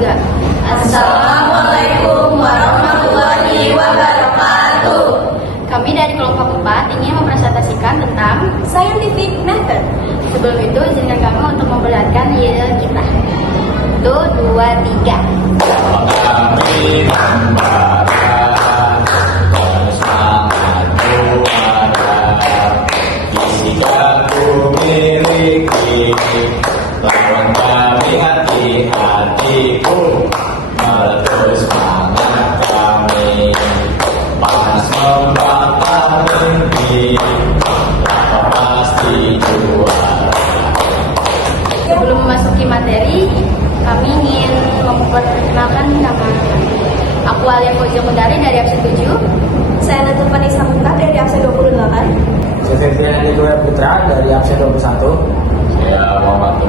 juga. Assalamualaikum warahmatullahi wabarakatuh. Kami dari kelompok 4 ingin mempresentasikan tentang Scientific method. sebelum itu izinkan kami untuk memperlihatkan ide kita. 1, 2, 3. Kami membara bersemangat juara, fisika ku miliki, lawan kami hati-hatiku, meletus semangat kami, panas membakar mimpi, lapar pasti juara. Sebelum memasuki materi, kami ingin memperkenalkan nama. Aku Alia Fauzia Mundari dari absen 7. Saya Natul Vanessa Mukhtar dari absen 28. Saya Febrian Nikola Putra dari absen 21. Saya Muhammad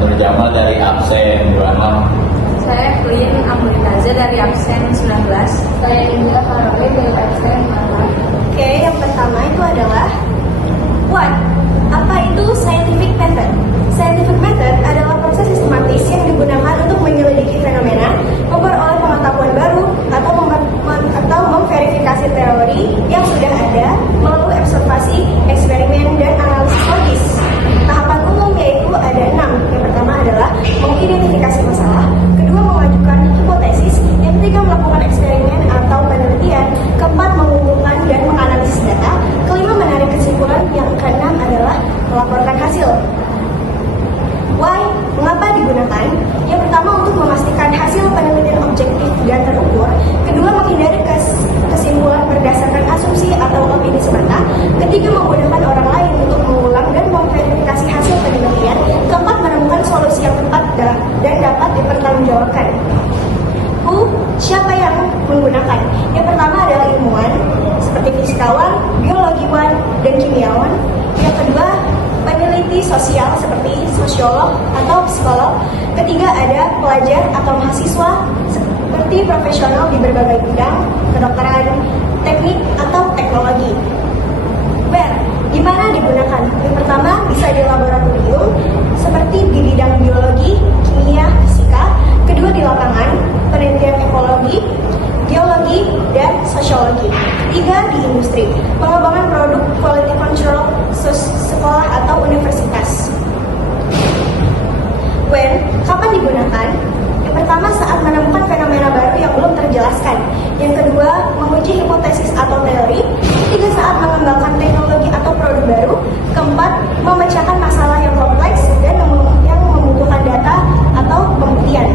Nur Jamal dari absen 26. Saya Queen Amulitaza dari absen 19. Saya Indira Farabe dari absen 4. Oke, yang pertama itu adalah what? Apa itu scientific method? Scientific method adalah proses sistematis yang digunakan untuk menyelidiki fenomena, memperoleh pengetahuan baru, atau memverifikasi teori yang sudah ada melalui observasi, eksperimen, dan analisis logis. Tahapan umum yaitu ada 6. Yang pertama adalah mengidentifikasi masalah, kedua mengajukan hipotesis, yang ketiga melakukan eksperimen atau penelitian, keempat mengumpulkan dan menganalisis data, kelima menarik kesimpulan, yang keenam adalah melaporkan hasil. Why? Mengapa digunakan? Yang pertama untuk memastikan hasil penelitian objektif dan terukur, kedua menghindari kesimpulan berdasarkan asumsi atau opini semata, ketiga memudahkan orang lain untuk mengulang dan memverifikasi hasil penelitian, keempat menemukan solusi yang tepat dan dapat dipertanggungjawabkan. Who? Siapa yang menggunakan? Yang pertama adalah ilmuwan seperti fisikawan, biologiwan, dan kimiawan. Yang kedua peneliti sosial seperti sosiolog atau psikolog. Ketiga ada pelajar atau mahasiswa seperti profesional di berbagai bidang, kedokteran, teknik atau teknologi. Where? Di mana digunakan? Yang pertama bisa di laboratorium seperti di bidang biologi, kimia, fisika. Kedua di lapangan, penelitian ekologi, geologi, dan sosiologi. Ketiga di industri, pengembangan produk, quality control, sekolah atau universitas. When? Kapan digunakan? Yang pertama saat menemukan fenomena baru yang belum terjelaskan. Yang kedua menguji hipotesis atau teori. Ketiga saat mengembangkan teknologi atau produk baru. Keempat memecahkan masalah yang kompleks dan yang membutuhkan data atau pembuktian.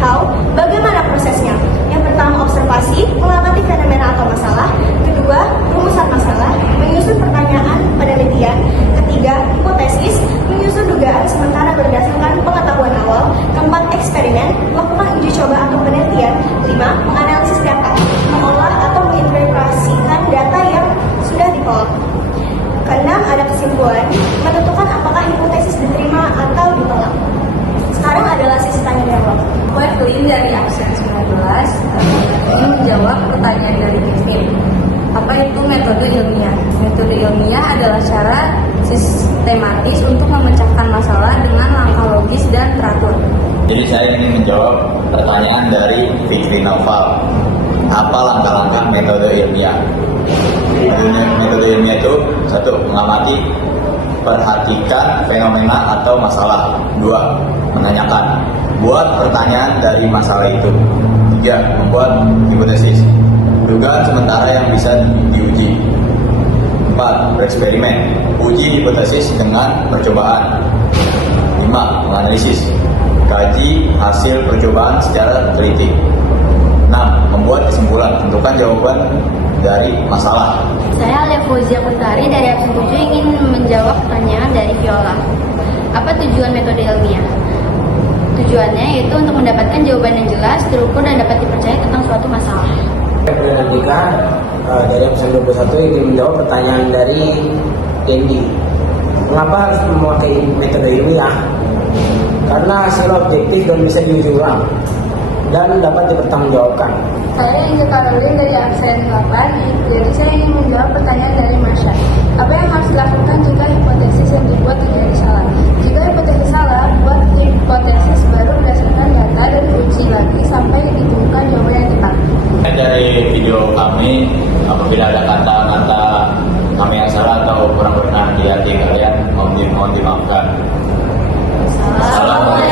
How? Bagaimana prosesnya? Yang pertama observasi, mengamati fenomena atau masalah. Kedua, rumusan masalah, menyusun pertanyaan penelitian. Ketiga, hipotesis, menyusun dugaan sementara berdasarkan pengetahuan awal. Keempat, eksperimen, melakukan uji coba atau penelitian. Lima, menganalisis data, mengolah atau menginterpretasikan data yang sudah diolah. Keenam, ada kesimpulan, menentukan apakah hipotesis diterima atau ditolak. Sekarang adalah sesi tanya jawab. Queen dari absen 19 ingin menjawab pertanyaan dari Kevin. Apa itu metode ilmiah? Metode ilmiah adalah cara sistematis untuk memecahkan masalah dengan langkah logis dan teratur. Jadi saya ingin menjawab pertanyaan dari Fikri Naufal. Apa langkah-langkah metode ilmiah? Metode ilmiah itu 1. Mengamati, perhatikan fenomena atau masalah. 2. Menanyakan, buat pertanyaan dari masalah itu. 3. Membuat hipotesis, dugaan sementara yang bisa diuji. 4. Bereksperimen, uji hipotesis dengan percobaan. 5. Menganalisis, kaji hasil percobaan secara teliti. 6. Membuat kesimpulan, tentukan jawaban dari masalah. Saya Alia Fauzia Mundari dari absen 7 ingin menjawab pertanyaan dari Viola. Apa tujuan metode ilmiah? Tujuannya yaitu untuk mendapatkan jawaban yang jelas, terukur, dan dapat dipercaya tentang suatu masalah. Febrian Nikola dari absen 21 ingin menjawab pertanyaan dari Dendi. Mengapa harus memakai metode ilmiah? Karena hasil objektif dan bisa diuji ulang dan dapat dipertanggungjawabkan. Saya Inge Karolin dari absen 8, jadi saya ingin menjawab pertanyaan dari Masya. Apa yang harus dilakukan jika hipotesis yang dibuat terjadi salah? Jika hipotesis salah, buat hipotesis baru berdasarkan data dan video kami. Apabila ada kata-kata kami yang salah atau kurang berkenan di hati kalian, mohon dimaafkan. Assalamualaikum.